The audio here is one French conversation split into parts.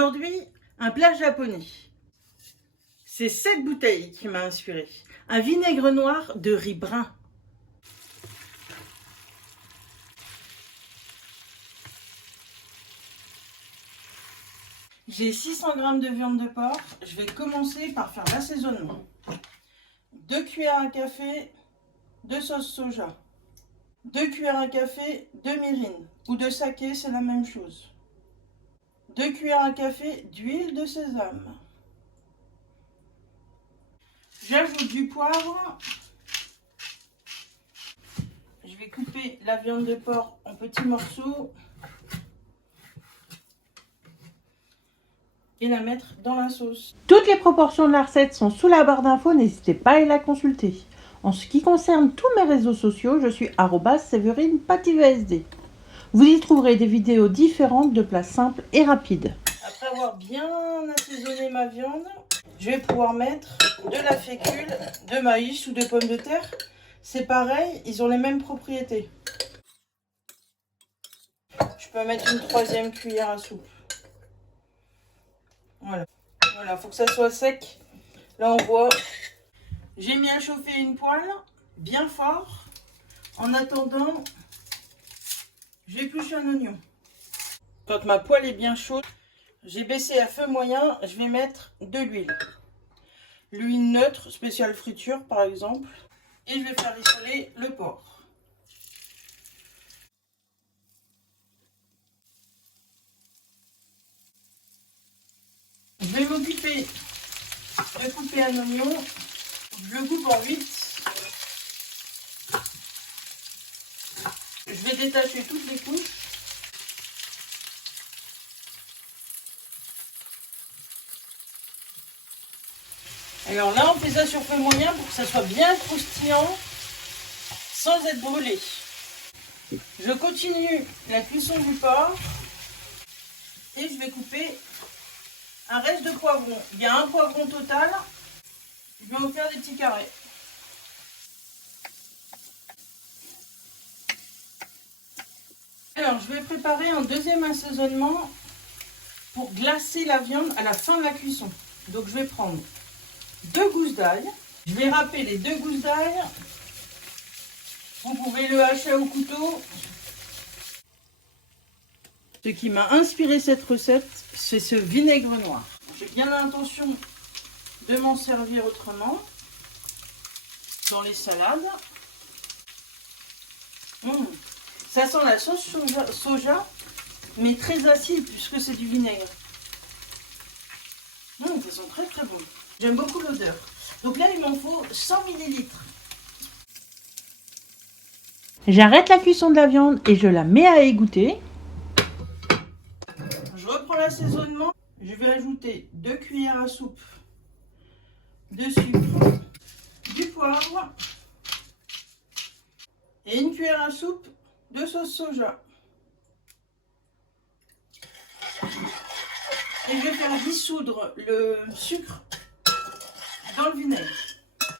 Aujourd'hui, un plat japonais. C'est cette bouteille qui m'a inspiré. Un vinaigre noir de riz brun. J'ai 600 g de viande de porc. Je vais commencer par faire l'assaisonnement. 2 cuillères à café de sauce soja. 2 cuillères à café de mirin ou de saké, c'est la même chose. 2 cuillères à café d'huile de sésame. J'ajoute du poivre. Je vais couper la viande de porc en petits morceaux et la mettre dans la sauce. Toutes les proportions de la recette sont sous la barre d'infos, n'hésitez pas à la consulter. En ce qui concerne tous mes réseaux sociaux, je suis @SéverinePativSD. Vous y trouverez des vidéos différentes de plats simples et rapides. Après avoir bien assaisonné ma viande, je vais pouvoir mettre de la fécule de maïs ou de pommes de terre. C'est pareil, ils ont les mêmes propriétés. Je peux mettre une 3e cuillère à soupe. Voilà, voilà, faut que ça soit sec. Là on voit. J'ai mis à chauffer une poêle bien fort. En attendant, j'épluche un oignon. Quand ma poêle est bien chaude, j'ai baissé à feu moyen, je vais mettre de l'huile. L'huile neutre, spéciale friture par exemple. Et je vais faire rissoler le porc. Je vais m'occuper de couper un oignon. Je le coupe en 8. Je vais détacher toutes les couches. Alors là, on fait ça sur feu moyen pour que ça soit bien croustillant sans être brûlé. Je continue la cuisson du porc et je vais couper un reste de poivron. Il y a un poivron total. Je vais en faire des petits carrés. Alors, je vais préparer un deuxième assaisonnement pour glacer la viande à la fin de la cuisson. Donc, je vais prendre 2 gousses d'ail. Je vais râper les 2 gousses d'ail. Vous pouvez le hacher au couteau. Ce qui m'a inspiré cette recette, c'est ce vinaigre noir. J'ai bien l'intention de m'en servir autrement dans les salades. Ça sent la sauce soja, mais très acide puisque c'est du vinaigre. Ils sont très très bons. J'aime beaucoup l'odeur. Donc là, il m'en faut 100 ml. J'arrête la cuisson de la viande et je la mets à égoutter. Je reprends l'assaisonnement. Je vais ajouter 2 cuillères à soupe de sucre, du poivre et 1 cuillère à soupe de sauce soja. Et je vais faire dissoudre le sucre dans le vinaigre.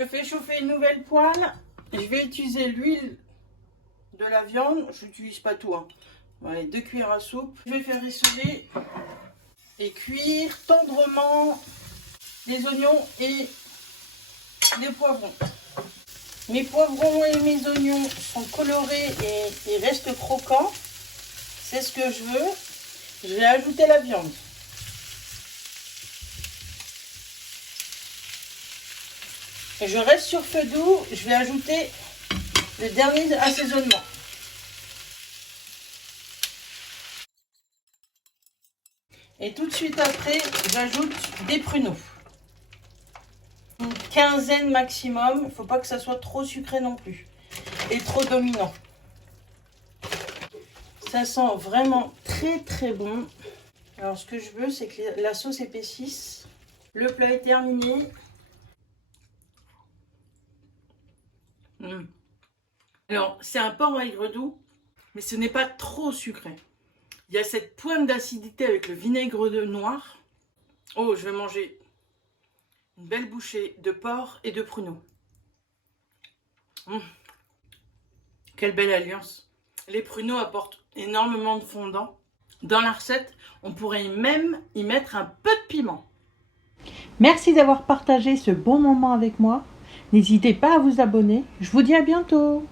Je fais chauffer une nouvelle poêle. Je vais utiliser l'huile de la viande. Je n'utilise pas tout. Voilà, 2 cuillères à soupe. Je vais faire rissoler et cuire tendrement les oignons et les poivrons. Mes poivrons et mes oignons sont colorés et restent croquants. C'est ce que je veux. Je vais ajouter la viande. Et je reste sur feu doux. Je vais ajouter le dernier assaisonnement. Et tout de suite après, j'ajoute des pruneaux. Une quinzaine maximum. Il ne faut pas que ça soit trop sucré non plus. Et trop dominant. Ça sent vraiment très très bon. Alors ce que je veux, c'est que la sauce épaississe. Le plat est terminé. Alors c'est un porc aigre doux, mais ce n'est pas trop sucré. Il y a cette pointe d'acidité avec le vinaigre noir. Oh, je vais manger une belle bouchée de porc et de pruneaux. Quelle belle alliance. Les pruneaux apportent énormément de fondant. Dans la recette, on pourrait même y mettre un peu de piment. Merci d'avoir partagé ce bon moment avec moi. N'hésitez pas à vous abonner. Je vous dis à bientôt.